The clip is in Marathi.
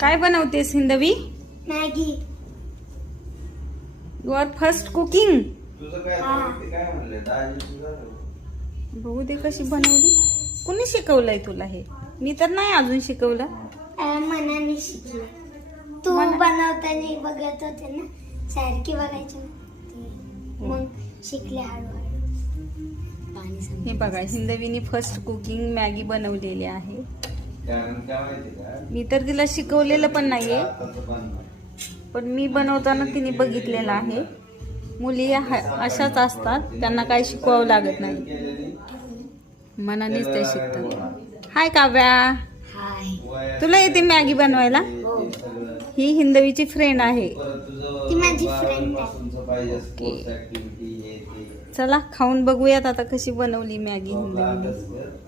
काय बनवतेस Hindavi? Maggi. You are first cooking बघू दे कशी बनवली. कोणी शिकवलंय तुला हे? मी तर नाही अजून शिकवलं. मनाने शिकले. तू बनवताना बघत होते ना? सारखी बघायची. मग शिकले हळूहळू. पाणी हे बघा हिंदवीने फर्स्ट कुकिंग मॅगी बनवलेली आहे. मी तर तिला शिकवलेलं पण नाहीये. पण मी बनवताना तिने बघितलेलं आहे. मुली अशाच असतात त्यांना काही शिकवावं लागत नाही. मनानेच ते शिकतात. हाय काव्या. तुला येते मॅगी बनवायला? सगळं ही हिंदवीची फ्रेंड आहे. हे चला खाऊन बघूयात आता कशी बनवली मॅगी अभ्यास कर.